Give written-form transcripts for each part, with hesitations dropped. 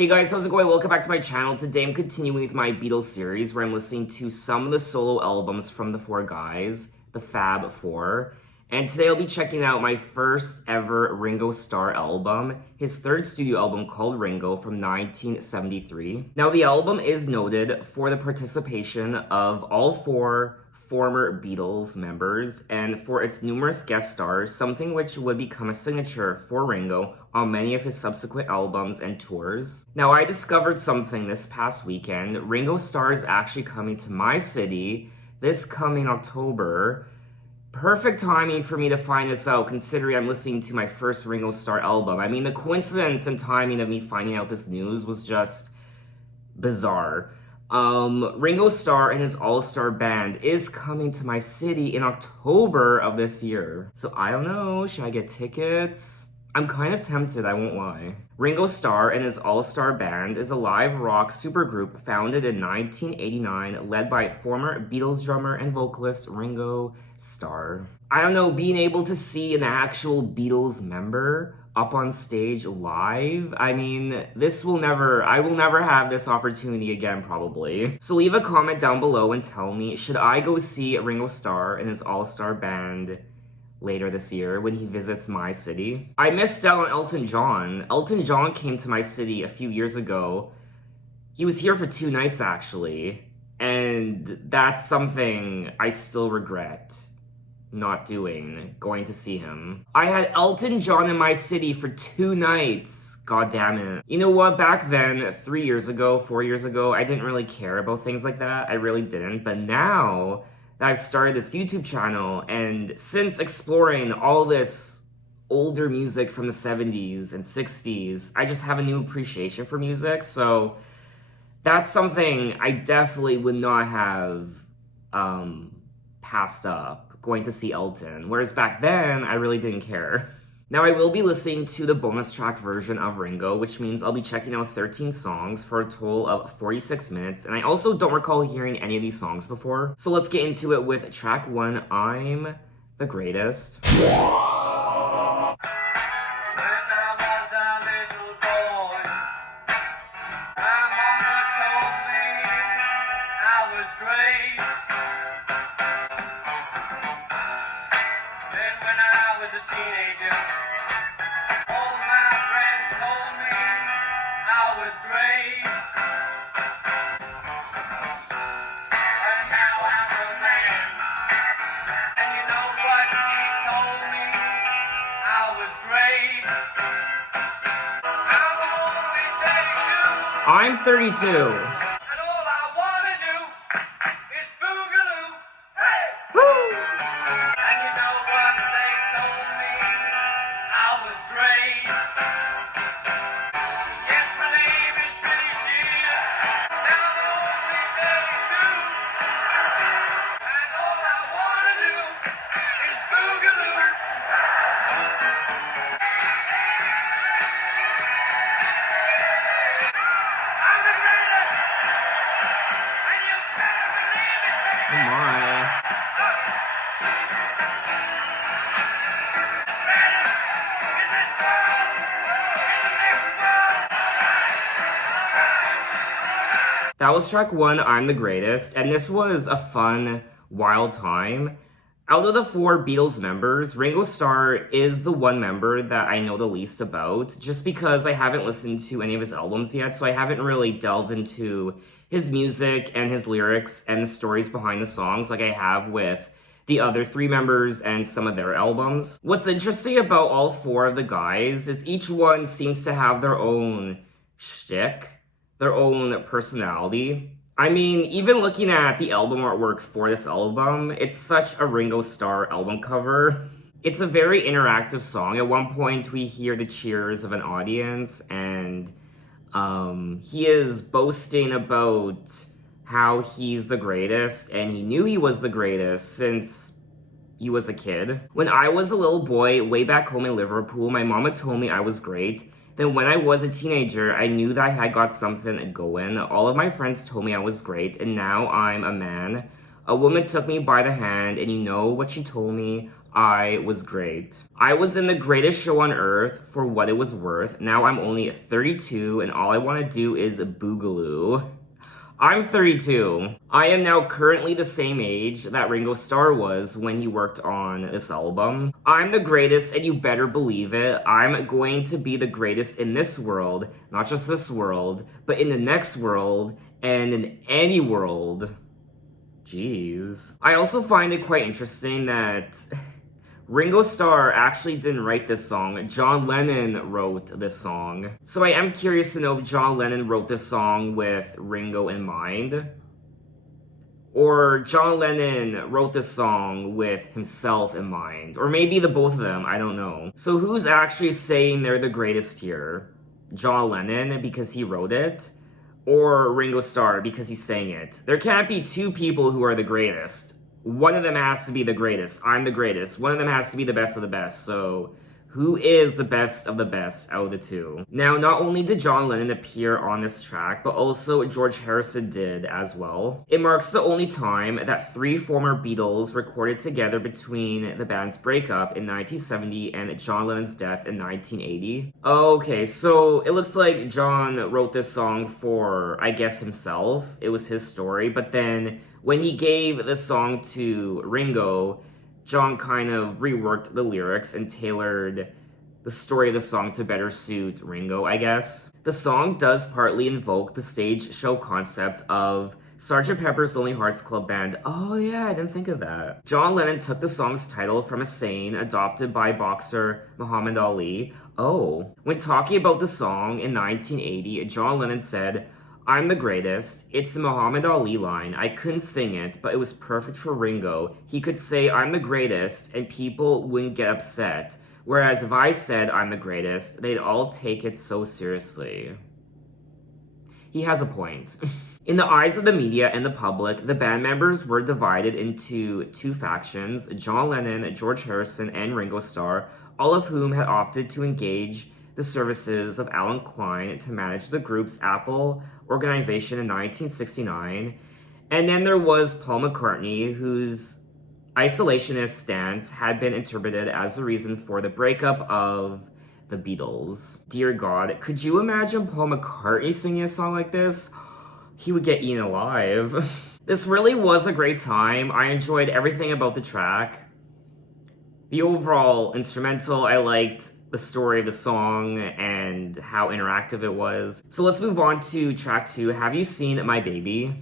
Hey guys, how's it going? Welcome back to my channel. Today I'm continuing with my Beatles series where I'm listening to some of the solo albums from the four guys, the Fab Four. And today I'll be checking out my first ever Ringo Starr album, his third studio album called Ringo from 1973. Now the album is noted for the participation of all four former Beatles members and for its numerous guest stars, something which would become a signature for Ringo on many of his subsequent albums and tours. Now, I discovered something this past weekend. Ringo Starr is actually coming to my city this coming October. Perfect timing for me to find this out, considering I'm listening to my first Ringo Starr album. I mean, the coincidence and timing of me finding out this news was just bizarre. Ringo Starr and his all-star band is coming to my city in October of this year. So I don't know, should I get tickets? I'm kind of tempted, I won't lie. Ringo Starr and his all-star band is a live rock supergroup founded in 1989, led by former Beatles drummer and vocalist Ringo Starr. I don't know, being able to see an actual Beatles member up on stage live, I mean, I will never have this opportunity again, probably. So leave a comment down below and tell me, should I go see Ringo Starr and his all-star band later this year when he visits my city? I missed out on Elton John. Elton John came to my city a few years ago. He was here for 2 nights, actually, and that's something I still regret not doing, going to see him. I had Elton John in my city for 2 nights. God damn it. You know what? Back then, 3 years ago, 4 years ago, I didn't really care about things like that. I really didn't. But now that I've started this YouTube channel, and since exploring all this older music from the 70s and 60s, I just have a new appreciation for music. So that's something I definitely would not have passed up, going to see Elton, whereas back then, I really didn't care. Now, I will be listening to the bonus track version of Ringo, which means I'll be checking out 13 songs for a total of 46 minutes, and I also don't recall hearing any of these songs before. So let's get into it with track 1, I'm the Greatest. Teenager, all my friends told me I was great, and now I'm a man, and you know what she told me, I was great. I'm only 32. I'm 32. Oh my. That was track 1, I'm the Greatest, and this was a fun, wild time. Out of the 4 Beatles members, Ringo Starr is the one member that I know the least about, just because I haven't listened to any of his albums yet, so I haven't really delved into his music and his lyrics and the stories behind the songs like I have with the other 3 members and some of their albums. What's interesting about all 4 of the guys is each one seems to have their own shtick, their own personality. I mean, even looking at the album artwork for this album, it's such a Ringo Starr album cover. It's a very interactive song. At one point, we hear the cheers of an audience, and he is boasting about how he's the greatest, and he knew he was the greatest since he was a kid. When I was a little boy, way back home in Liverpool, my mama told me I was great. Then when I was a teenager, I knew that I had got something going. All of my friends told me I was great, and now I'm a man. A woman took me by the hand, and you know what she told me? I was great. I was in the greatest show on earth for what it was worth. Now I'm only 32 and all I want to do is boogaloo. I'm 32. I am now currently the same age that Ringo Starr was when he worked on this album. I'm the greatest, and you better believe it. I'm going to be the greatest in this world, not just this world, but in the next world, and in any world. Jeez. I also find it quite interesting that Ringo Starr actually didn't write this song. John Lennon wrote this song. So I am curious to know if John Lennon wrote this song with Ringo in mind. Or John Lennon wrote this song with himself in mind. Or maybe the both of them, I don't know. So who's actually saying they're the greatest here? John Lennon because he wrote it? Or Ringo Starr because he sang it? There can't be two people who are the greatest. One of them has to be the greatest. I'm the greatest. One of them has to be the best of the best. So, who is the best of the best out of the two? Now, not only did John Lennon appear on this track, but also George Harrison did as well. It marks the only time that three former Beatles recorded together between the band's breakup in 1970 and John Lennon's death in 1980. Okay, so it looks like John wrote this song for, I guess, himself. It was his story, but then when he gave the song to Ringo, John kind of reworked the lyrics and tailored the story of the song to better suit Ringo, I guess. The song does partly invoke the stage show concept of Sgt. Pepper's Lonely Hearts Club Band. Oh yeah, I didn't think of that. John Lennon took the song's title from a saying adopted by boxer Muhammad Ali. Oh. When talking about the song in 1980, John Lennon said, "I'm the greatest. It's the Muhammad Ali line. I couldn't sing it, but it was perfect for Ringo. He could say I'm the greatest and people wouldn't get upset. Whereas if I said I'm the greatest, they'd all take it so seriously." He has a point. In the eyes of the media and the public, the band members were divided into two factions, John Lennon, George Harrison, and Ringo Starr, all of whom had opted to engage the services of Alan Klein to manage the group's Apple organization in 1969. And then there was Paul McCartney, whose isolationist stance had been interpreted as the reason for the breakup of the Beatles. Dear God, could you imagine Paul McCartney singing a song like this? He would get eaten alive. This really was a great time. I enjoyed everything about the track. The overall instrumental, I liked the story of the song and how interactive it was. So let's move on to track 2. Have you seen My Baby?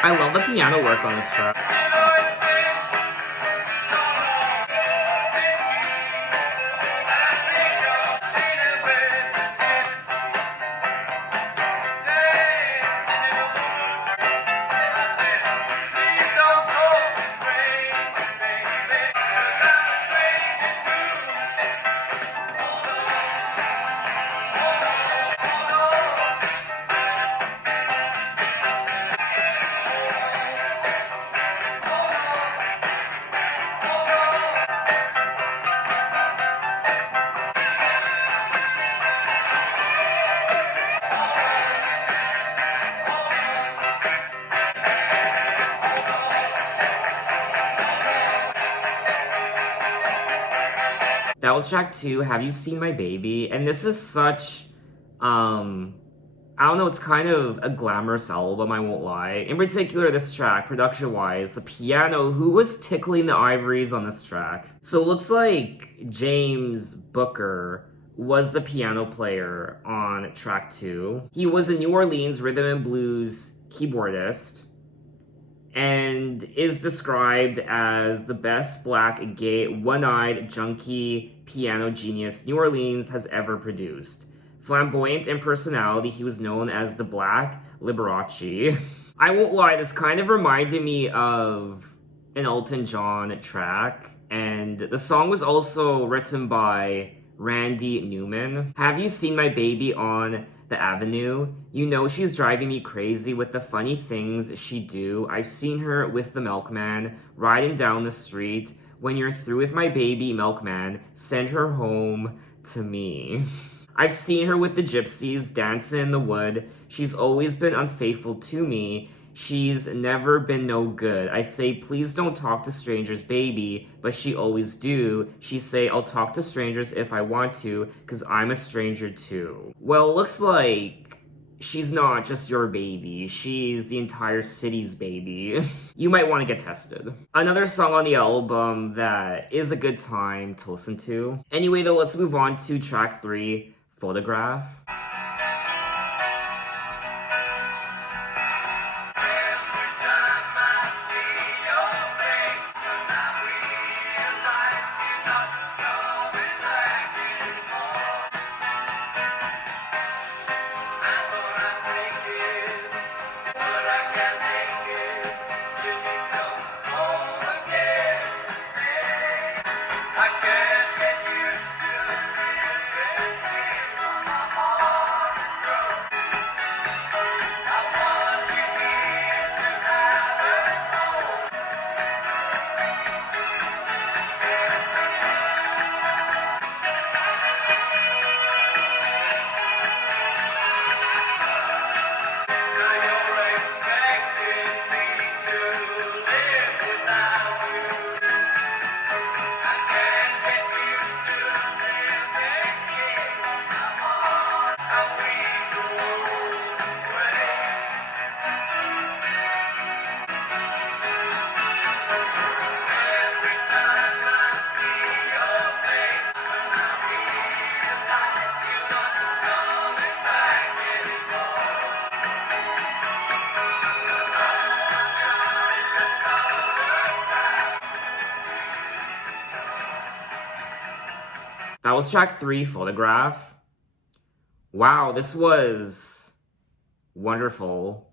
I love the piano work on this track. That was track 2, Have You Seen My Baby? And this is such, I don't know, it's kind of a glamorous album, I won't lie. In particular, this track, production-wise, the piano, who was tickling the ivories on this track? So it looks like James Booker was the piano player on track 2. He was a New Orleans rhythm and blues keyboardist and is described as the best black, gay, one-eyed, junkie piano genius New Orleans has ever produced. Flamboyant in personality, he was known as the Black Liberace. I won't lie, this kind of reminded me of an Elton John track, and the song was also written by Randy Newman. Have you seen my baby on the avenue? You know she's driving me crazy with the funny things she do. I've seen her with the milkman riding down the street. When you're through with my baby, milkman, send her home to me. I've seen her with the gypsies dancing in the wood. She's always been unfaithful to me. She's never been no good. I say, please don't talk to strangers, baby, but she always do. She say, I'll talk to strangers if I want to, cause I'm a stranger too. Well, looks like she's not just your baby. She's the entire city's baby. You might want to get tested. Another song on the album that is a good time to listen to. Anyway, though, let's move on to track 3, Photograph. That was track 3, Photograph. Wow, this was wonderful.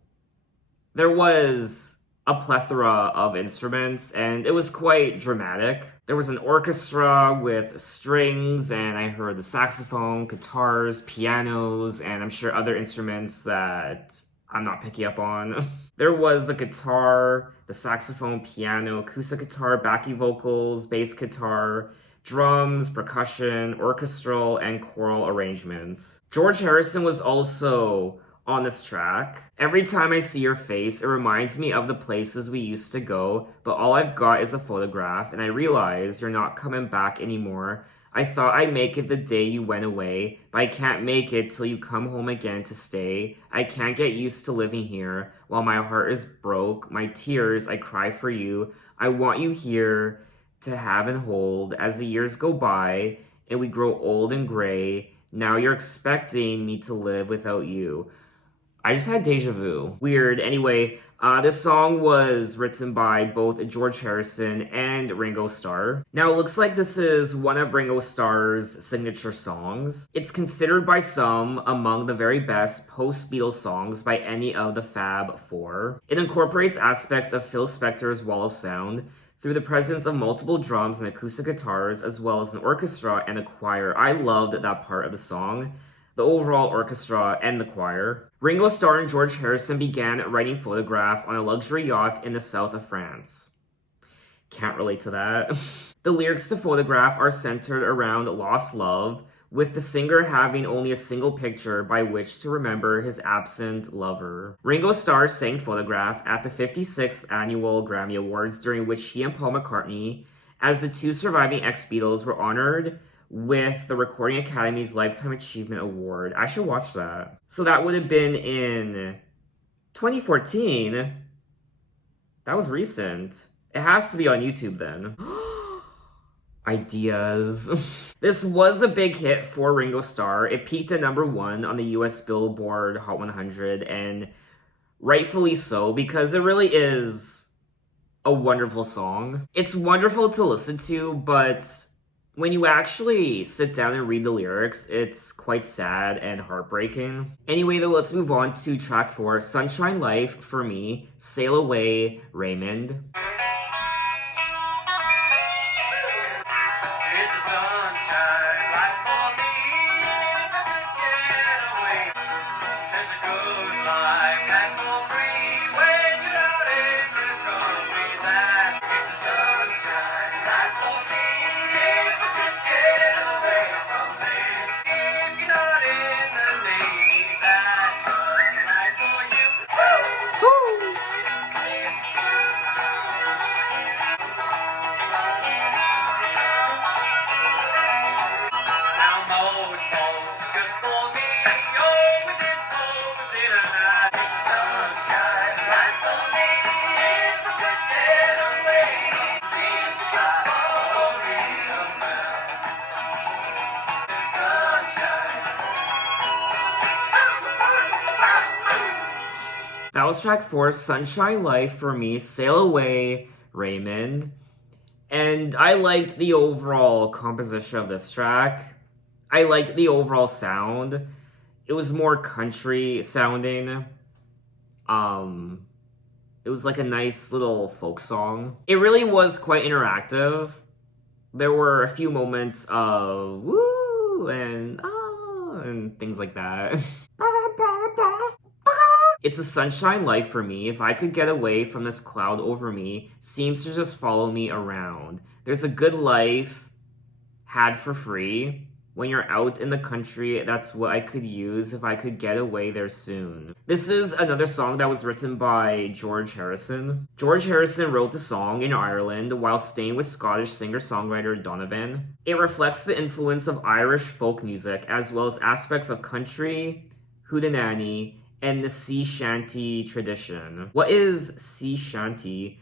There was a plethora of instruments, and it was quite dramatic. There was an orchestra with strings, and I heard the saxophone, guitars, pianos, and I'm sure other instruments that I'm not picking up on. There was the guitar, the saxophone, piano, acoustic guitar, backing vocals, bass guitar, drums, percussion, orchestral, and choral arrangements. George Harrison was also on this track. Every time I see your face, it reminds me of the places we used to go, but all I've got is a photograph, and I realize you're not coming back anymore. I thought I'd make it the day you went away, but I can't make it till you come home again to stay. I can't get used to living here. While my heart is broke, my tears, I cry for you. I want you here to have and hold as the years go by and we grow old and gray. Now you're expecting me to live without you. I just had deja vu. Weird. Anyway, this song was written by both George Harrison and Ringo Starr. Now, it looks like this is one of Ringo Starr's signature songs. It's considered by some among the very best post-Beatles songs by any of the Fab Four. It incorporates aspects of Phil Spector's Wall of Sound through the presence of multiple drums and acoustic guitars, as well as an orchestra and a choir. I loved that part of the song, the overall orchestra and the choir. Ringo Starr and George Harrison began writing Photograph on a luxury yacht in the south of France. Can't relate to that. The lyrics to Photograph are centered around lost love, with the singer having only a single picture by which to remember his absent lover. Ringo Starr sang Photograph at the 56th Annual Grammy Awards, during which he and Paul McCartney, as the two surviving ex-Beatles, were honored with the Recording Academy's Lifetime Achievement Award. I should watch that. So that would have been in 2014. That was recent. It has to be on YouTube then. Ideas. This was a big hit for Ringo Starr. It peaked at #1 on the US Billboard Hot 100, and rightfully so, because it really is a wonderful song. It's wonderful to listen to, but when you actually sit down and read the lyrics, it's quite sad and heartbreaking. Anyway, though, let's move on to track 4, Sunshine Life for Me, Sail Away, Raymond. That was track 4, Sunshine Life for me, Sail Away, Raymond. And I liked the overall composition of this track. I liked the overall sound. It was more country sounding. It was like a nice little folk song. It really was quite interactive. There were a few moments of woo and ah and things like that. It's a sunshine life for me. If I could get away from this cloud over me, seems to just follow me around. There's a good life had for free. When you're out in the country, that's what I could use if I could get away there soon. This is another song that was written by George Harrison. George Harrison wrote the song in Ireland while staying with Scottish singer-songwriter Donovan. It reflects the influence of Irish folk music as well as aspects of country, hootenanny, and the sea shanty tradition. What is sea shanty?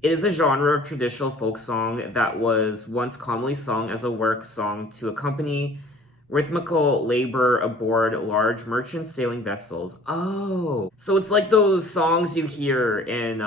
It is a genre of traditional folk song that was once commonly sung as a work song to accompany rhythmical labor aboard large merchant sailing vessels. Oh, so it's like those songs you hear in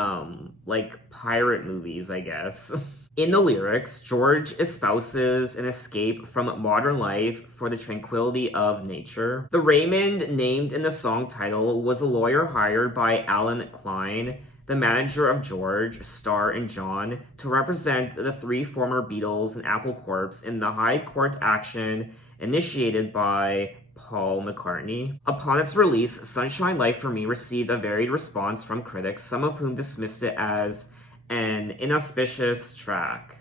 like pirate movies, I guess. In the lyrics, George espouses an escape from modern life for the tranquility of nature. The Raymond named in the song title was a lawyer hired by Alan Klein, the manager of George, Starr, and John, to represent the 3 former Beatles and Apple Corps in the high court action initiated by Paul McCartney. Upon its release, Sunshine Life for Me received a varied response from critics, some of whom dismissed it as an inauspicious track.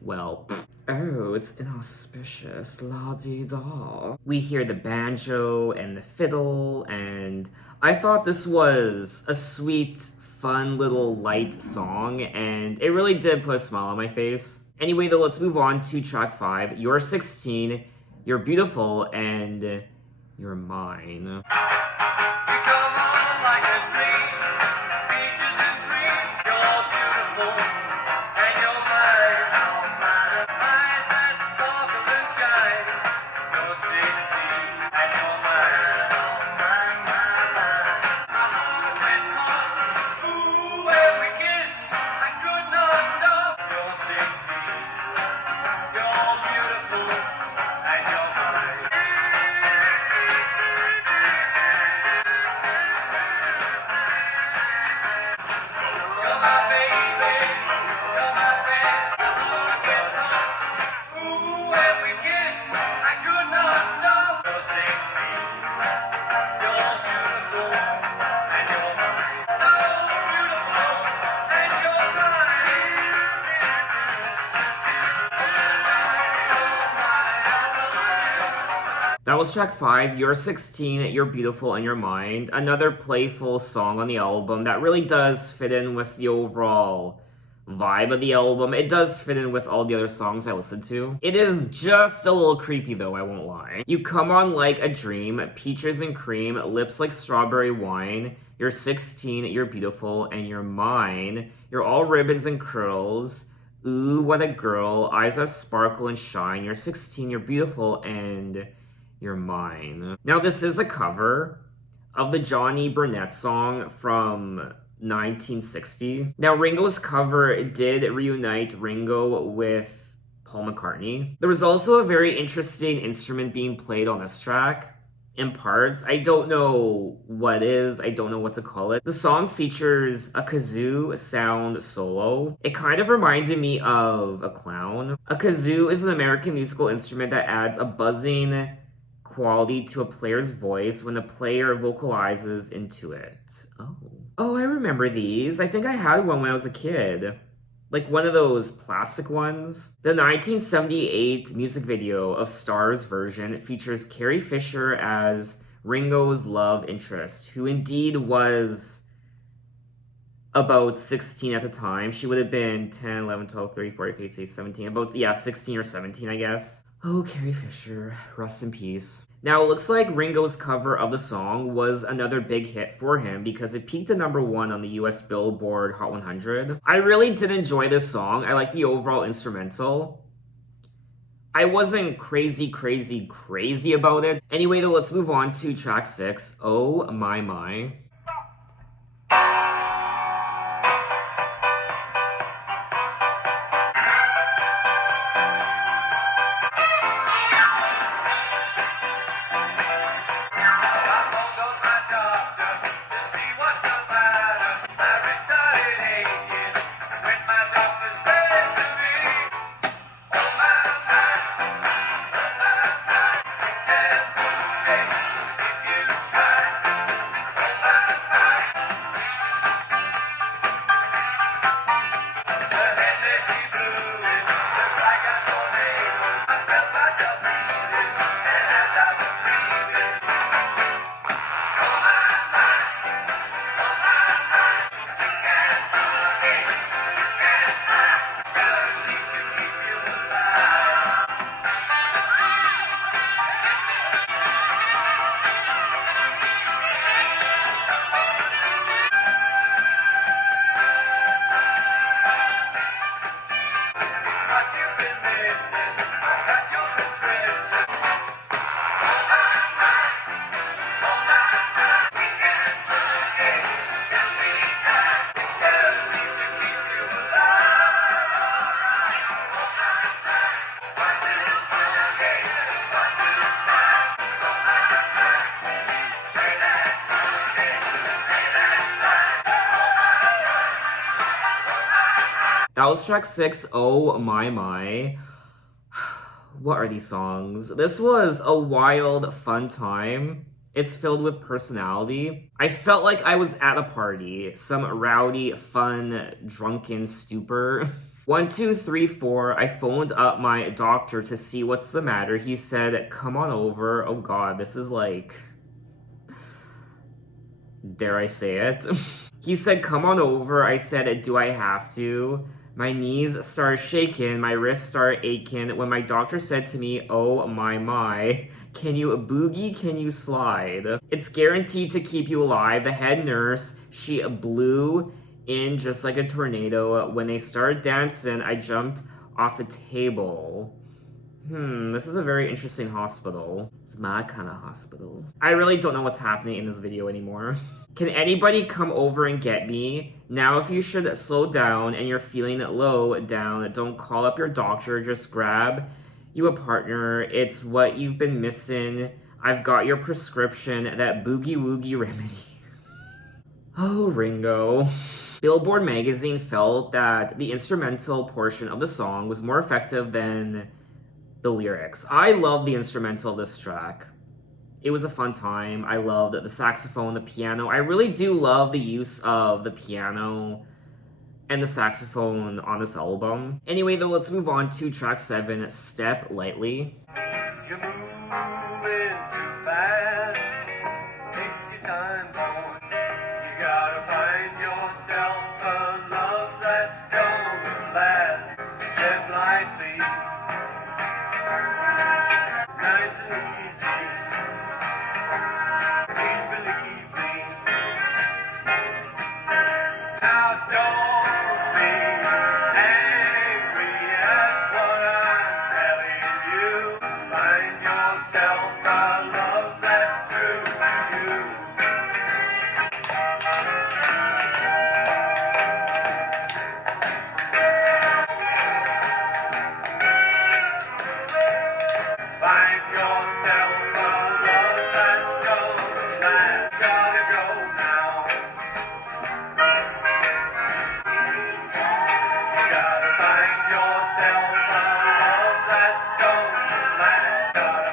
Well, oh, it's inauspicious, la-di-da. We hear the banjo and the fiddle, and I thought this was a sweet, fun little light song, and it really did put a smile on my face. Anyway, though, let's move on to track 5, You're 16, You're Beautiful, and You're Mine. That was track 5, You're 16, You're Beautiful, and You're Mine. Another playful song on the album that really does fit in with the overall vibe of the album. It does fit in with all the other songs I listened to. It is just a little creepy though, I won't lie. You come on like a dream, peaches and cream, lips like strawberry wine. You're 16, you're beautiful, and you're mine. You're all ribbons and curls. Ooh, what a girl. Eyes that sparkle and shine. You're 16, you're beautiful, and you're mine. Now, this is a cover of the Johnny Burnett song from 1960. Now, Ringo's cover did reunite Ringo with Paul McCartney. There was also a very interesting instrument being played on this track. In parts, I don't know what is, I don't know what to call it. The song features a kazoo sound solo. It kind of reminded me of a clown. A kazoo is an American musical instrument that adds a buzzing quality to a player's voice when the player vocalizes into it. Oh, I remember these. I think I had one when I was a kid. Like one of those plastic ones. The 1978 music video of Starr's version features Carrie Fisher as Ringo's love interest, who indeed was about 16 at the time. She would have been 10, 11, 12, 13, 14, 15, 17. About, 16 or 17, I guess. Oh, Carrie Fisher. Rest in peace. Now, it looks like Ringo's cover of the song was another big hit for him because it peaked at number 1 on the US Billboard Hot 100. I really did enjoy this song. I like the overall instrumental. I wasn't crazy about it. Anyway, though, let's move on to track 6, Oh My My. That was track 6, Oh My My. What are these songs? This was a wild, fun time. It's filled with personality. I felt like I was at a party, some rowdy, fun, drunken stupor. 1, 2, 3, 4. I phoned up my doctor to see what's the matter. He said, come on over. Oh god, this is like... Dare I say it? He said, come on over. I said, do I have to? My knees started shaking, my wrists started aching when my doctor said to me, oh my, can you boogie, can you slide? It's guaranteed to keep you alive. The head nurse, she blew in just like a tornado. When they started dancing, I jumped off the table. This is a very interesting hospital. It's my kind of hospital. I really don't know what's happening in this video anymore. Can anybody come over and get me? Now if you should slow down and you're feeling low down, don't call up your doctor, just grab you a partner. It's what you've been missing. I've got your prescription, that boogie woogie remedy. Oh, Ringo. Billboard magazine felt that the instrumental portion of the song was more effective than the lyrics. I love the instrumental of this track. It was a fun time. I loved the saxophone, the piano. I really do love the use of the piano and the saxophone on this album. Anyway, though, let's move on to track 7, Step Lightly. You're moving too fast. Take your time, boy. You gotta find yourself a love that's gonna last. Step lightly, nice and easy. Please believe me. Now don't be angry at what I'm telling you. Find yourself a love that's true to you. Find yourself a love that's gonna last. Gotta go now. You gotta find yourself a love that's gonna last. Gotta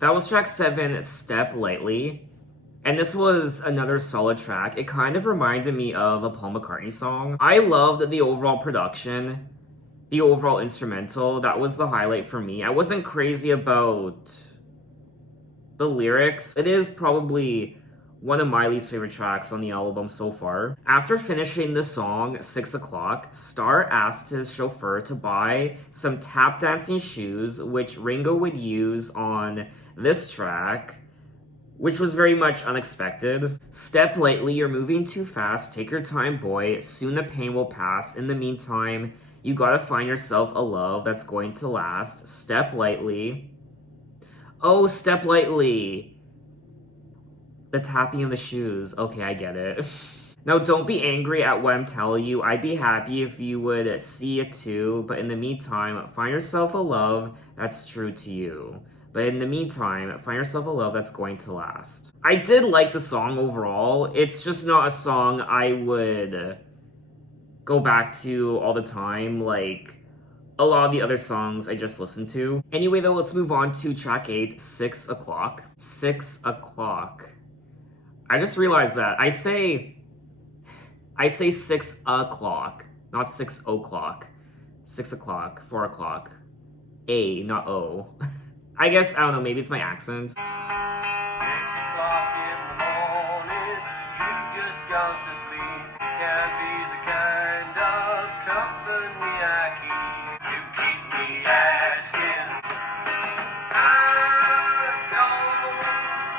That was track 7, Step Lightly. And this was another solid track. It kind of reminded me of a Paul McCartney song. I loved the overall production, the overall instrumental. That was the highlight for me. I wasn't crazy about the lyrics. It is probably one of my least favorite tracks on the album so far. After finishing the song, 6 o'clock, Starr asked his chauffeur to buy some tap dancing shoes, which Ringo would use on this track, which was very much unexpected. Step lightly, you're moving too fast. Take your time, boy. Soon the pain will pass. In the meantime, you gotta find yourself a love that's going to last. Step lightly. Oh, step lightly. The tapping of the shoes. Okay, I get it. Now, don't be angry at what I'm telling you. I'd be happy if you would see it too. But in the meantime, find yourself a love that's true to you. But in the meantime, find yourself a love that's going to last. I did like the song overall. It's just not a song I would go back to all the time, like a lot of the other songs I just listened to. Anyway, though, let's move on to track 8, 6 o'clock. 6 o'clock. I just realized that. I say 6 o'clock, not 6 o'clock. 6 o'clock, 4 o'clock. A, not O. I guess, I don't know, maybe it's my accent. 6 o'clock in the morning, you've just gone to sleep. Can't be the kind of company I keep. You keep me asking. I don't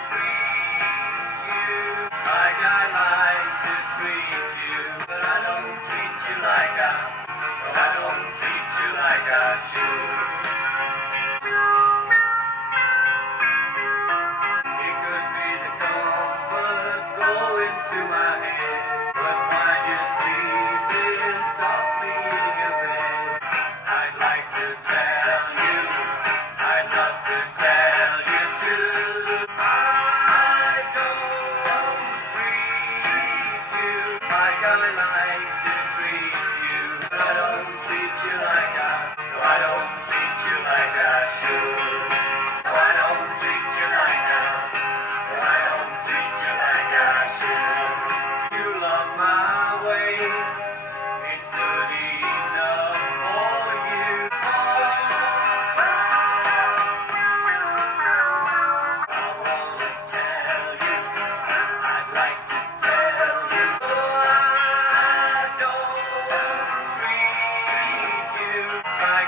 treat you like I like to treat you, but I don't treat you like I don't treat you like I should. To my head, but while you're sleeping softly in your bed, I'd like to tell you, I'd love to tell you too. I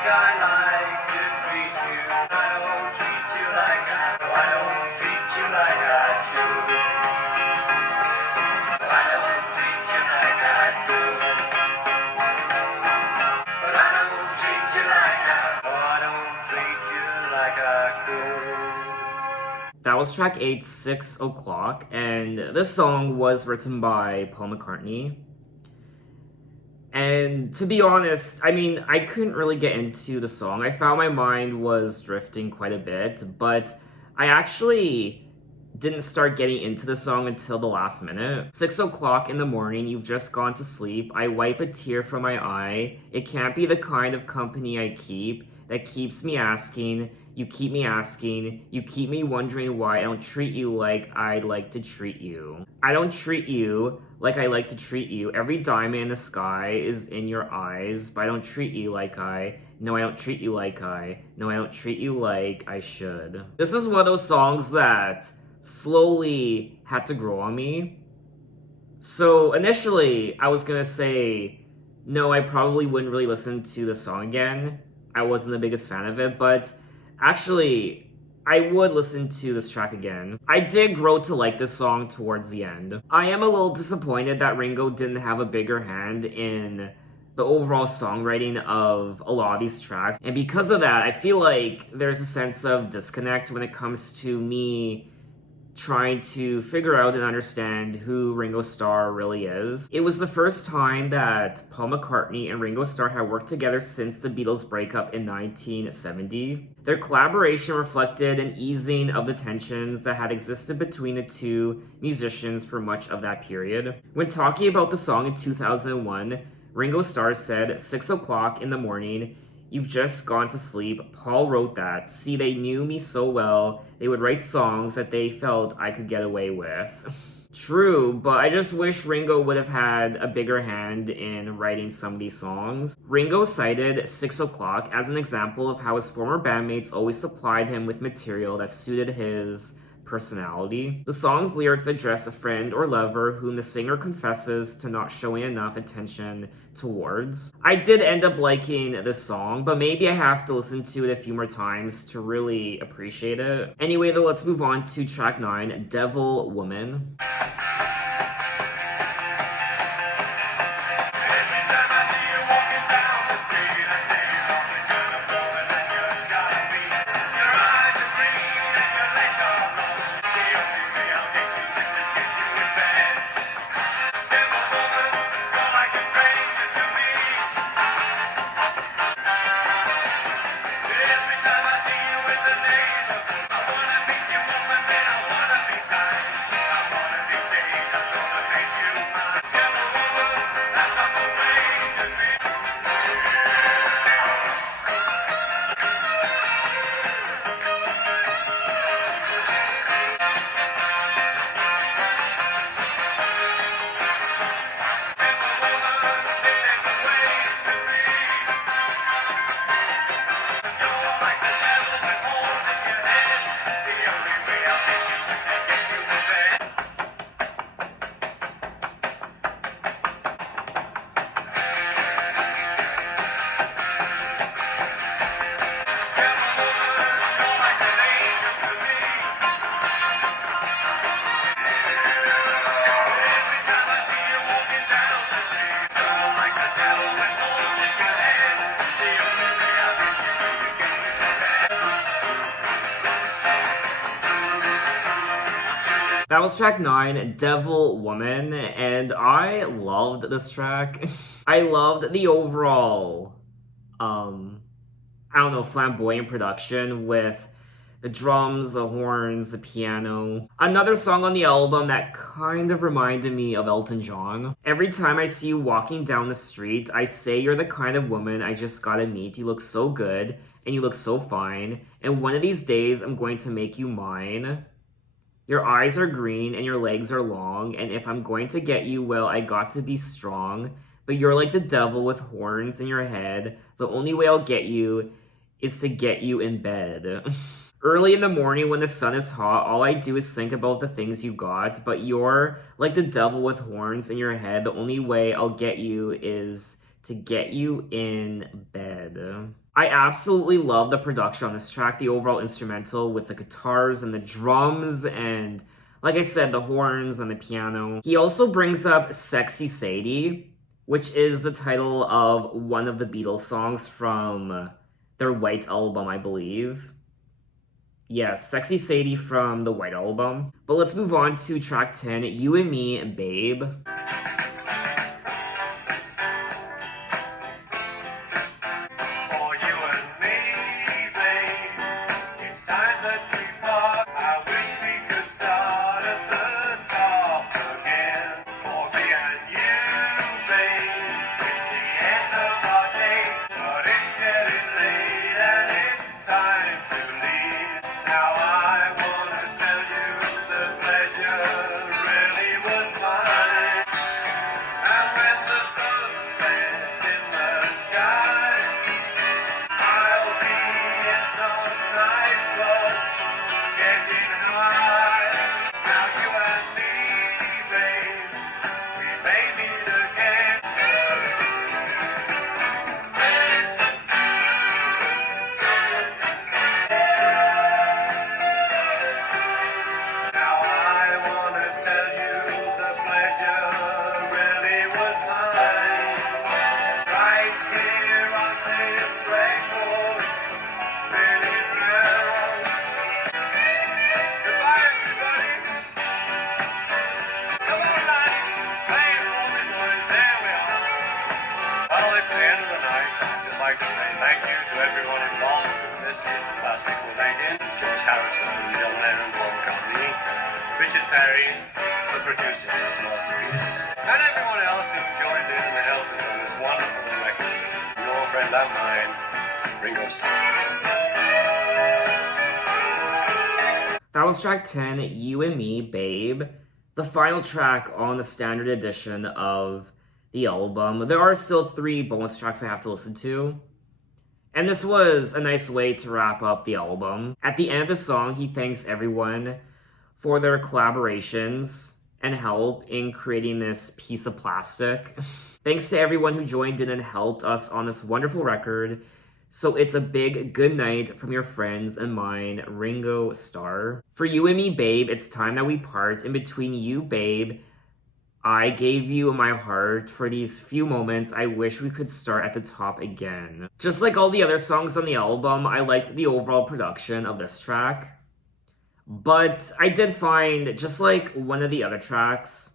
I like to treat you. I don't treat you like I don't treat you like I should. I don't treat you like I could. But I don't treat you like I don't treat you like I could. That was track 8, 6 o'clock, and this song was written by Paul McCartney. And to be honest, I mean, I couldn't really get into the song. I found my mind was drifting quite a bit, but I actually didn't start getting into the song until the last minute. 6 o'clock in the morning, you've just gone to sleep. I wipe a tear from my eye. It can't be the kind of company I keep that keeps me asking. You keep me asking. You keep me wondering why I don't treat you like I'd like to treat you. I don't treat you like I like to treat you. Every diamond in the sky is in your eyes, but I don't treat you like I. No, I don't treat you like I. No, I don't treat you like I should. This is one of those songs that slowly had to grow on me. So initially, I was gonna say, no, I probably wouldn't really listen to the song again. I wasn't the biggest fan of it, but actually, I would listen to this track again. I did grow to like this song towards the end. I am a little disappointed that Ringo didn't have a bigger hand in the overall songwriting of a lot of these tracks. And because of that, I feel like there's a sense of disconnect when it comes to me trying to figure out and understand who Ringo Starr really is. It was the first time that Paul McCartney and Ringo Starr had worked together since the Beatles' breakup in 1970. Their collaboration reflected an easing of the tensions that had existed between the two musicians for much of that period. When talking about the song in 2001, Ringo Starr said, 6 o'clock in the morning, you've just gone to sleep. Paul wrote that. See, they knew me so well, they would write songs that they felt I could get away with. True, but I just wish Ringo would have had a bigger hand in writing some of these songs. Ringo cited 6 o'clock as an example of how his former bandmates always supplied him with material that suited his personality. The song's lyrics address a friend or lover whom the singer confesses to not showing enough attention towards. I did end up liking this song, but maybe I have to listen to it a few more times to really appreciate it. Anyway, though, let's move on to track 9, Devil Woman. That was track 9, Devil Woman, and I loved this track. I loved the overall, flamboyant production with the drums, the horns, the piano. Another song on the album that kind of reminded me of Elton John. Every time I see you walking down the street, I say you're the kind of woman I just gotta meet. You look so good, and you look so fine, and one of these days I'm going to make you mine. Your eyes are green and your legs are long, and if I'm going to get you, well, I got to be strong. But you're like the devil with horns in your head. The only way I'll get you is to get you in bed. Early in the morning when the sun is hot, all I do is think about the things you got. But you're like the devil with horns in your head. The only way I'll get you is to get you in bed. I absolutely love the production on this track, the overall instrumental with the guitars and the drums and, like I said, the horns and the piano. He also brings up Sexy Sadie, which is the title of one of the Beatles songs from their White album, I believe. Yes, Sexy Sadie from the White album. But let's move on to track 10, You and Me, Babe. For you and me, babe, it's time that we part. I wish we could start at the top again. For me and you, babe, it's the end of our day, but it's getting late and it's time to leave. Now I wanna tell you the pleasure really was mine. And when the sun sets in the sky, I'll be in some nightclub getting high. Now you and me, babe, we may meet again. Now I wanna tell you the pleasure really was mine. Right here on this record, spinning round. Goodbye, everybody. Come on, lads, play it for me, boys. There we are. Well, it's the end of the night. I'd just like to say thank you to everyone involved in this piece of classic we're making. It's George Harrison, John Lennon, Paul McCartney, Richard Perry for producing this masterpiece, and everyone else who joined in and helped us on this wonderful record. Your friend and mine, Ringo Starr. That was track 10, You and Me, Babe. The final track on the standard edition of the album. There are still 3 bonus tracks I have to listen to. And this was a nice way to wrap up the album. At the end of the song, he thanks everyone for their collaborations and help in creating this piece of plastic. Thanks to everyone who joined in and helped us on this wonderful record. So it's a big good night from your friends and mine, Ringo Starr. For You and Me, Babe, it's time that we part. In between you, babe, I gave you my heart for these few moments. I wish we could start at the top again. Just like all the other songs on the album, I liked the overall production of this track. But I did find, just like one of the other tracks,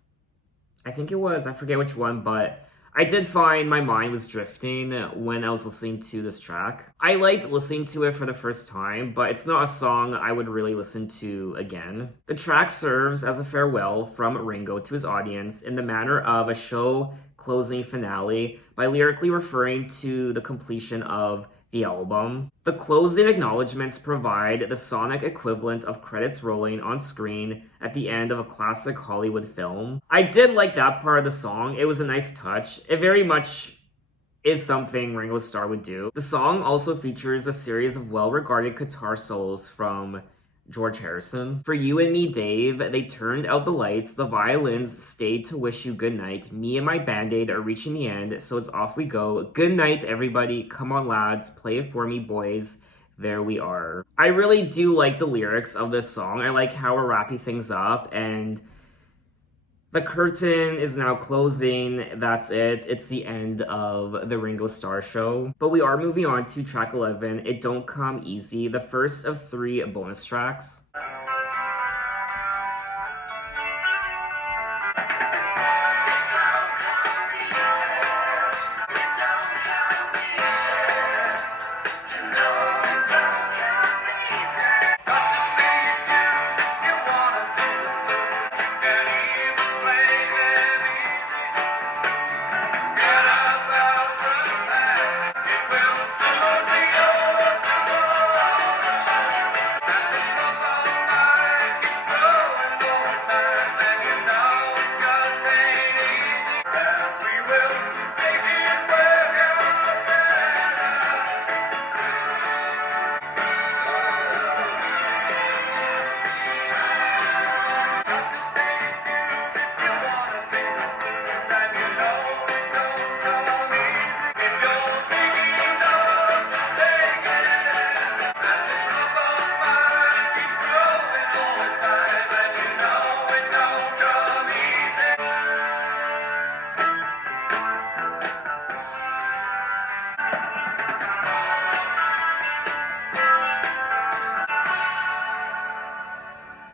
I think it was, I forget which one, but I did find my mind was drifting when I was listening to this track. I liked listening to it for the first time, but it's not a song I would really listen to again. The track serves as a farewell from Ringo to his audience in the manner of a show closing finale by lyrically referring to the completion of the album. The closing acknowledgements provide the sonic equivalent of credits rolling on screen at the end of a classic Hollywood film. I did like that part of the song. It was a nice touch. It very much is something Ringo Starr would do. The song also features a series of well-regarded guitar solos from George Harrison. For You and Me, Dave, they turned out the lights, the violins stayed to wish you good night. Me and my band-aid are reaching the end, so it's off we go. Good night, everybody. Come on, lads. Play it for me, boys. There we are. I really do like the lyrics of this song. I like how we're wrapping things up, and the curtain is now closing. That's it. It's the end of the Ringo Starr show. But we are moving on to track 11, It Don't Come Easy, the first of 3 bonus tracks.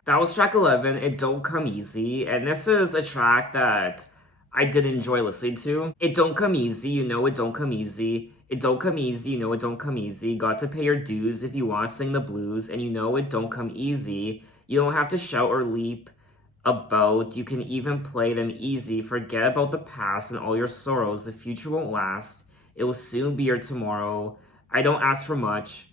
That was track 11, It Don't Come Easy, and this is a track that I did enjoy listening to. It don't come easy, you know it don't come easy. It don't come easy, you know it don't come easy. Got to pay your dues if you want to sing the blues, and you know it don't come easy. You don't have to shout or leap about, you can even play them easy. Forget about the past and all your sorrows, the future won't last. It will soon be your tomorrow. I don't ask for much.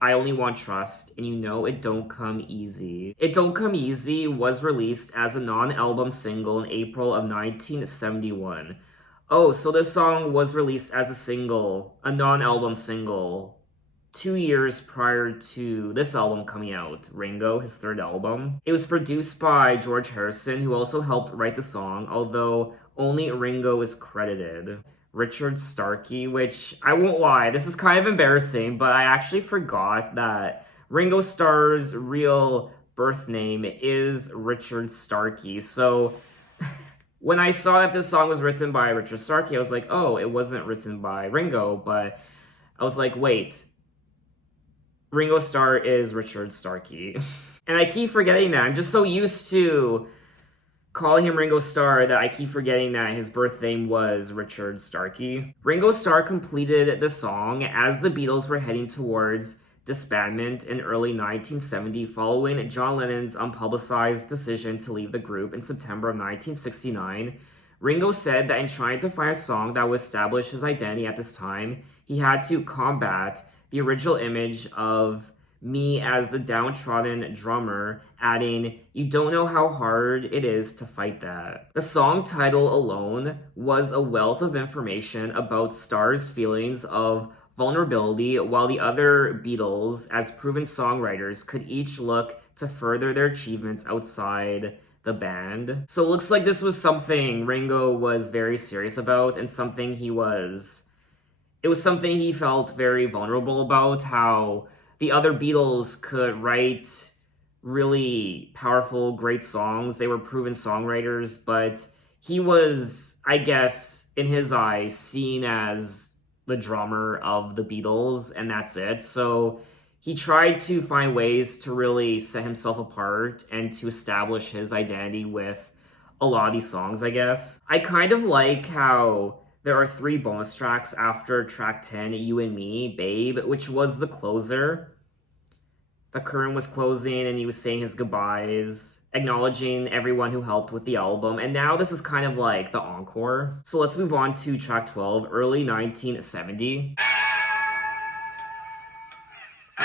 I only want trust, and you know it don't come easy. It Don't Come Easy was released as a non-album single in April of 1971. Oh, so this song was released as a single, a non-album single, 2 years prior to this album coming out, Ringo, his third album. It was produced by George Harrison, who also helped write the song, although only Ringo is credited. Richard Starkey, which I won't lie, this is kind of embarrassing, but I actually forgot that Ringo Starr's real birth name is Richard Starkey. So when I saw that this song was written by Richard Starkey, I was like, oh, it wasn't written by Ringo, but I was like, wait, Ringo Starr is Richard Starkey. And I keep forgetting that. I'm just so used to calling him Ringo Starr that I keep forgetting that his birth name was Richard Starkey. Ringo Starr completed the song as the Beatles were heading towards disbandment in early 1970 following John Lennon's unpublicized decision to leave the group in September of 1969. Ringo said that in trying to find a song that would establish his identity at this time, he had to combat the original image of me as the downtrodden drummer, adding, "You don't know how hard it is to fight that." The song title alone was a wealth of information about Starr's feelings of vulnerability, while the other Beatles, as proven songwriters, could each look to further their achievements outside the band. So it looks like this was something Ringo was very serious about, and it was something he felt very vulnerable about, how the other Beatles could write really powerful, great songs. They were proven songwriters, but he was, I guess, in his eyes, seen as the drummer of the Beatles, and that's it. So he tried to find ways to really set himself apart and to establish his identity with a lot of these songs, I guess. I kind of like how there are 3 bonus tracks after track 10, You and Me, Babe, which was the closer. The curtain was closing and he was saying his goodbyes, acknowledging everyone who helped with the album, and now this is kind of like the encore. So let's move on to track 12, early 1970. On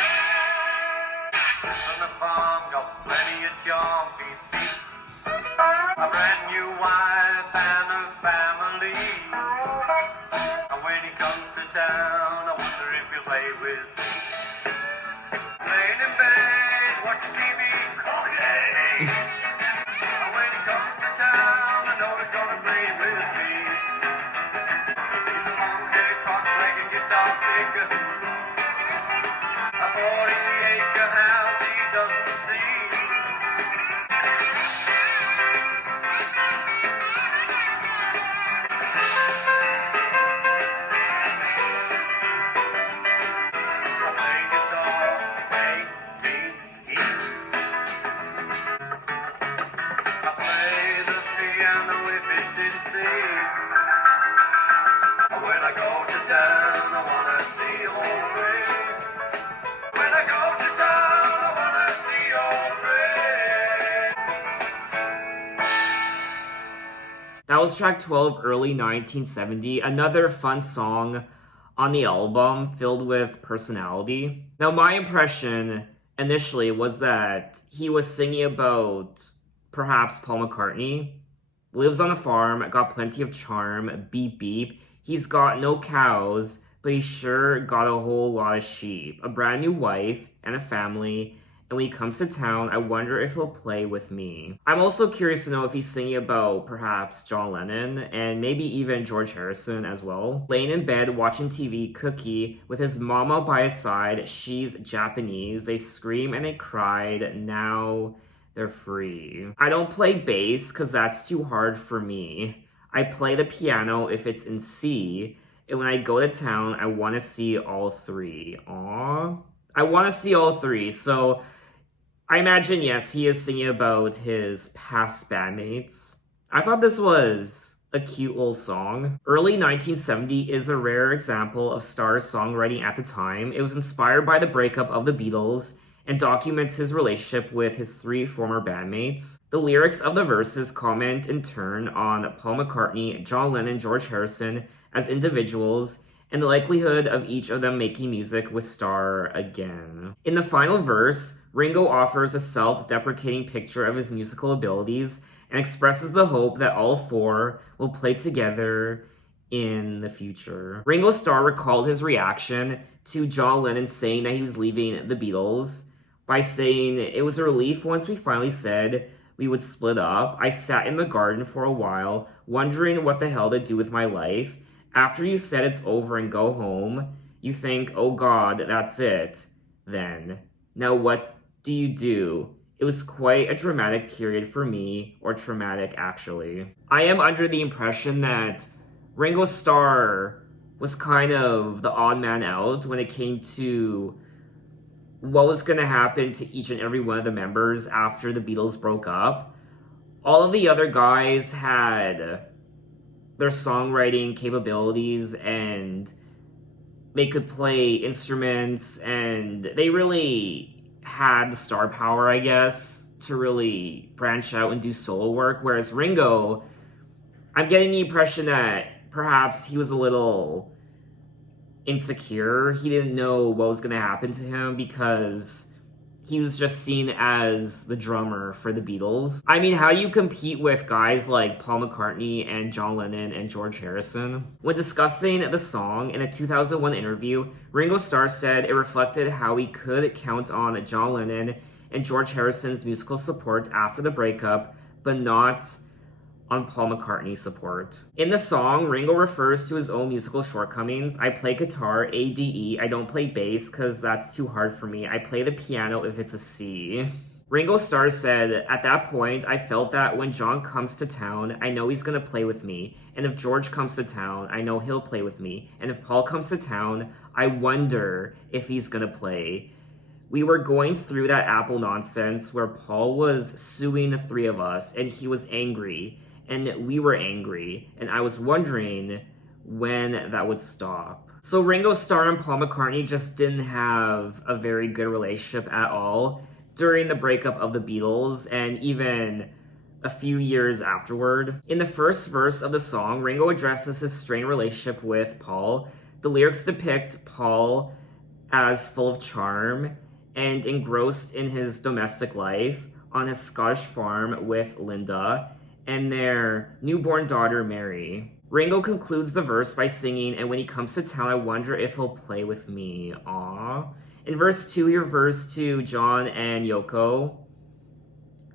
the farm, got plenty of job, a brand new wife and a family. And when he comes to town, I wonder if he'll play with me. Laying in bed, watching TV, calling eggs. And when he comes to town, I know he's gonna play with me. He's a monkey, cross-legged guitar picker. A 40-acre house he doesn't see. That was track 12, early 1970, another fun song on the album filled with personality. Now, my impression initially was that he was singing about perhaps Paul McCartney. Lives on a farm, got plenty of charm, beep beep. He's got no cows, but he's sure got a whole lot of sheep, a brand new wife, and a family. And when he comes to town, I wonder if he'll play with me. I'm also curious to know if he's singing about perhaps John Lennon and maybe even George Harrison as well. Laying in bed, watching TV, Cookie, with his mama by his side. She's Japanese. They scream and they cried. Now they're free. I don't play bass because that's too hard for me. I play the piano if it's in C. And when I go to town, I want to see all 3. Aww. I want to see all 3. So I imagine, yes, he is singing about his past bandmates. I thought this was a cute little song. Early 1970 is a rare example of Starr's songwriting at the time. It was inspired by the breakup of the Beatles and documents his relationship with his three former bandmates. The lyrics of the verses comment in turn on Paul McCartney, John Lennon, George Harrison as individuals and the likelihood of each of them making music with Starr again. In the final verse, Ringo offers a self-deprecating picture of his musical abilities and expresses the hope that all four will play together in the future. Ringo Starr recalled his reaction to John Lennon saying that he was leaving the Beatles by saying, "It was a relief once we finally said we would split up. I sat in the garden for a while, wondering what the hell to do with my life. After you said it's over and go home, you think, oh God, that's it. Then, now what do you do?" It was quite a dramatic period for me, or traumatic actually. I am under the impression that Ringo Starr was kind of the odd man out when it came to what was going to happen to each and every one of the members after the Beatles broke up. All of the other guys had their songwriting capabilities and they could play instruments and they really had the star power, I guess, to really branch out and do solo work. Whereas Ringo, I'm getting the impression that perhaps he was a little insecure. He didn't know what was going to happen to him because he was just seen as the drummer for the Beatles. I mean, how you compete with guys like Paul McCartney and John Lennon and George Harrison? When discussing the song in a 2001 interview, Ringo Starr said it reflected how he could count on John Lennon and George Harrison's musical support after the breakup, but not on Paul McCartney's support. In the song, Ringo refers to his own musical shortcomings. "I play guitar, A, D, E. I don't play bass because that's too hard for me. I play the piano if it's a C." Ringo Starr said, "At that point, I felt that when John comes to town, I know he's gonna play with me. And if George comes to town, I know he'll play with me. And if Paul comes to town, I wonder if he's gonna play." We were going through that Apple nonsense where Paul was suing the three of us and he was angry. And we were angry, and I was wondering when that would stop. So Ringo Starr and Paul McCartney just didn't have a very good relationship at all during the breakup of the Beatles, and even a few years afterward. In the first verse of the song, Ringo addresses his strained relationship with Paul. The lyrics depict Paul as full of charm and engrossed in his domestic life on his Scottish farm with Linda and their newborn daughter, Mary. Ringo concludes the verse by singing, "And when he comes to town, I wonder if he'll play with me." Aww. In verse 2, he refers to John and Yoko.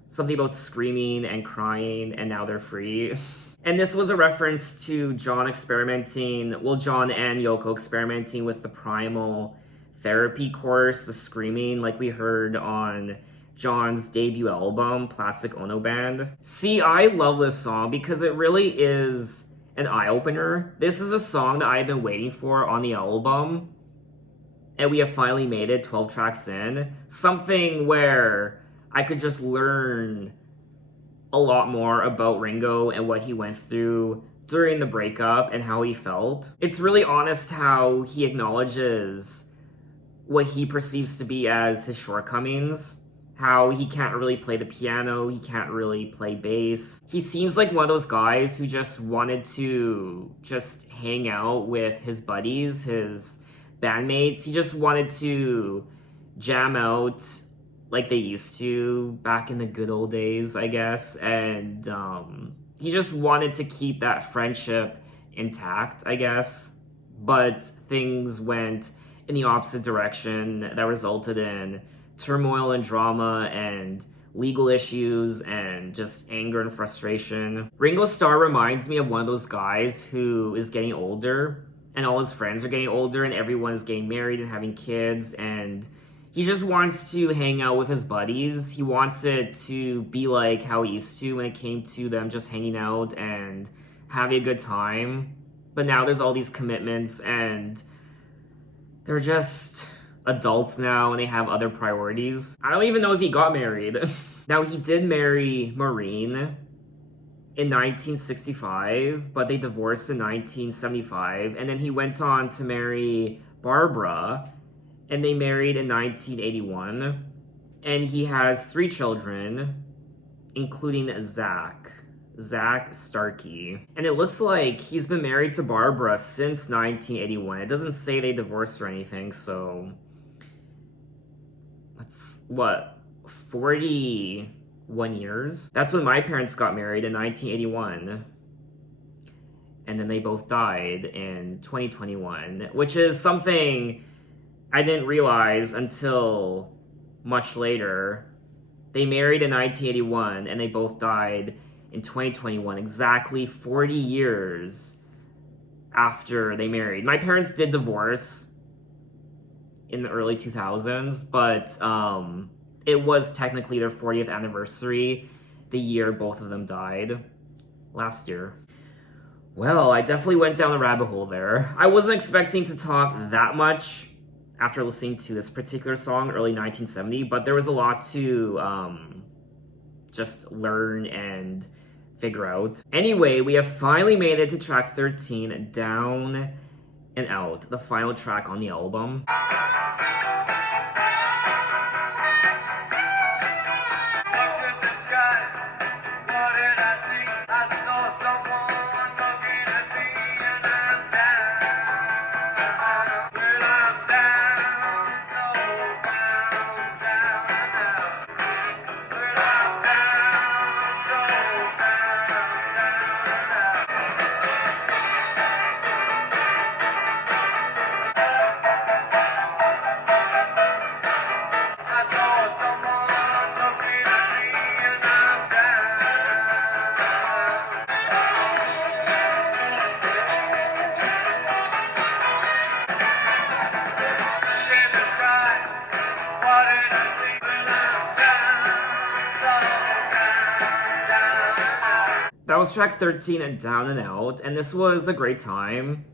Something about screaming and crying, and now they're free. And this was a reference to John and Yoko experimenting with the primal therapy course, the screaming, like we heard on John's debut album, Plastic Ono Band. See, I love this song because it really is an eye-opener. This is a song that I've been waiting for on the album, and we have finally made it 12 tracks in. Something where I could just learn a lot more about Ringo and what he went through during the breakup and how he felt. It's really honest how he acknowledges what he perceives to be as his shortcomings. How he can't really play the piano, he can't really play bass. He seems like one of those guys who just wanted to just hang out with his buddies, his bandmates. He just wanted to jam out like they used to back in the good old days, I guess. And he just wanted to keep that friendship intact, I guess. But things went in the opposite direction that resulted in turmoil and drama and legal issues and just anger and frustration. Ringo Starr reminds me of one of those guys who is getting older and all his friends are getting older and everyone is getting married and having kids, and he just wants to hang out with his buddies. He wants it to be like how he used to when it came to them just hanging out and having a good time. But now there's all these commitments and they're just adults now and they have other priorities. I don't even know if he got married. Now, he did marry Maureen in 1965, but they divorced in 1975, and then he went on to marry Barbara, and they married in 1981, and he has 3 children, including Zach Starkey. And it looks like he's been married to Barbara since 1981. It doesn't say they divorced or anything, so that's what, 41 years? That's when my parents got married in 1981. And then they both died in 2021, which is something I didn't realize until much later. They married in 1981 and they both died in 2021, exactly 40 years after they married. My parents did divorce in the early 2000s, but it was technically their 40th anniversary the year both of them died, last year. Well, I definitely went down a rabbit hole there. I wasn't expecting to talk that much after listening to this particular song, early 1970, but there was a lot to just learn and figure out. Anyway, we have finally made it to track 13, Down and Out, the final track on the album. Looked at the sky, what did I see? I saw someone looking at me, and I'm down. Well, I'm down, so down, down and out. Well, I'm down, so down, down and out. I saw someone looking at me, and I'm down. In the sky, what did I see? Well, I'm down, so down, down. That was track 13 and Down and Out, and this was a great time.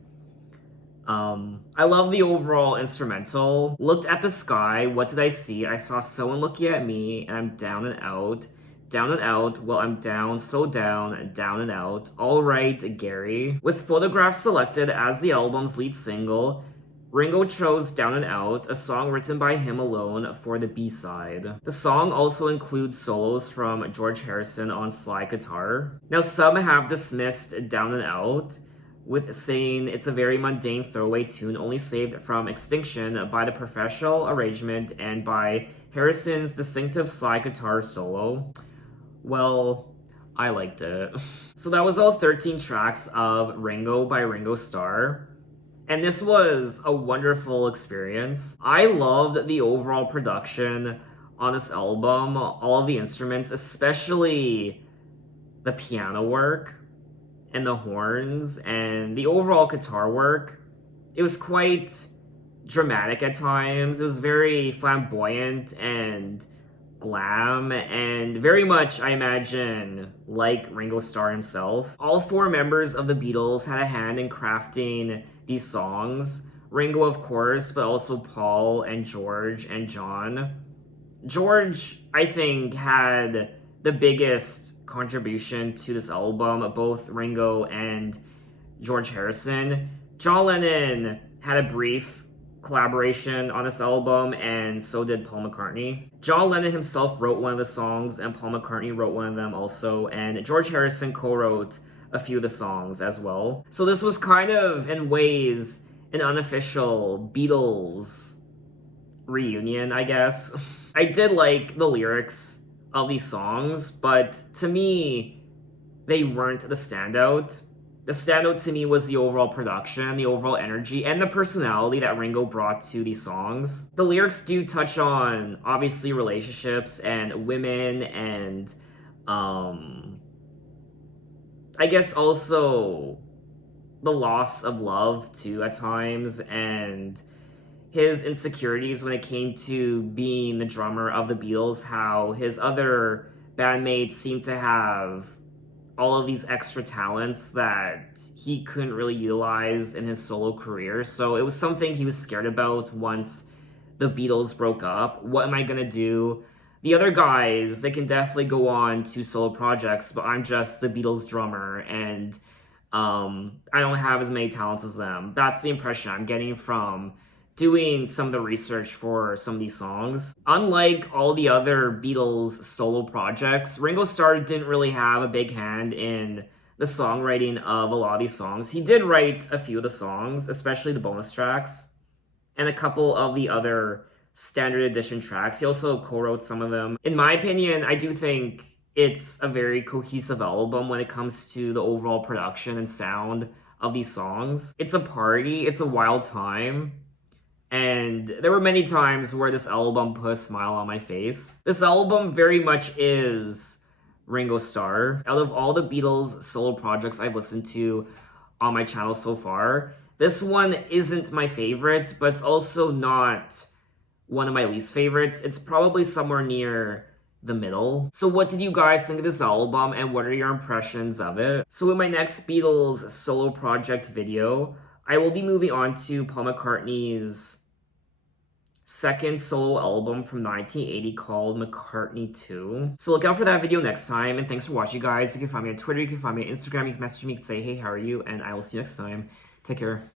I love the overall instrumental. Looked at the sky, what did I see? I saw someone looking at me, and I'm down and out. Down and out, well, I'm down, so down and out. All right, Gary. With Photographs selected as the album's lead single, Ringo chose Down and Out, a song written by him alone, for the B-side. The song also includes solos from George Harrison on slide guitar. Now, some have dismissed Down and Out with saying it's a very mundane throwaway tune only saved from extinction by the professional arrangement and by Harrison's distinctive slide guitar solo. Well, I liked it. So that was all 13 tracks of Ringo by Ringo Starr. And this was a wonderful experience. I loved the overall production on this album, all of the instruments, especially the piano work and the horns and the overall guitar work. It was quite dramatic at times. It was very flamboyant and glam and very much, I imagine, like Ringo Starr himself. All 4 members of the Beatles had a hand in crafting these songs. Ringo, of course, but also Paul and George and John. George, I think, had the biggest contribution to this album, both Ringo and George Harrison. John Lennon had a brief collaboration on this album, and so did Paul McCartney. John Lennon himself wrote one of the songs, and Paul McCartney wrote one of them also, and George Harrison co-wrote a few of the songs as well. So this was kind of, in ways, an unofficial Beatles reunion, I guess. I did like the lyrics of these songs, but to me, they weren't the standout. The standout to me was the overall production, the overall energy, and the personality that Ringo brought to these songs. The lyrics do touch on, obviously, relationships and women and, I guess also the loss of love, too, at times, and his insecurities when it came to being the drummer of the Beatles, how his other bandmates seemed to have all of these extra talents that he couldn't really utilize in his solo career. So it was something he was scared about once the Beatles broke up. What am I gonna do? The other guys, they can definitely go on to solo projects, but I'm just the Beatles drummer, and I don't have as many talents as them. That's the impression I'm getting from doing some of the research for some of these songs. Unlike all the other Beatles solo projects, Ringo Starr didn't really have a big hand in the songwriting of a lot of these songs. He did write a few of the songs, especially the bonus tracks, and a couple of the other standard edition tracks. He also co-wrote some of them. In my opinion, I do think it's a very cohesive album when it comes to the overall production and sound of these songs. It's a party, it's a wild time, and there were many times where this album put a smile on my face. This album very much is Ringo Starr. Out of all the Beatles solo projects I've listened to on my channel so far, this one isn't my favorite, but it's also not one of my least favorites. It's probably somewhere near the middle. So what did you guys think of this album, and what are your impressions of it? So in my next Beatles solo project video, I will be moving on to Paul McCartney's second solo album from 1980 called McCartney 2. So look out for that video next time, and thanks for watching, guys. You can find me on Twitter, you can find me on Instagram, you can message me, you can say, hey, how are you? And I will see you next time. Take care.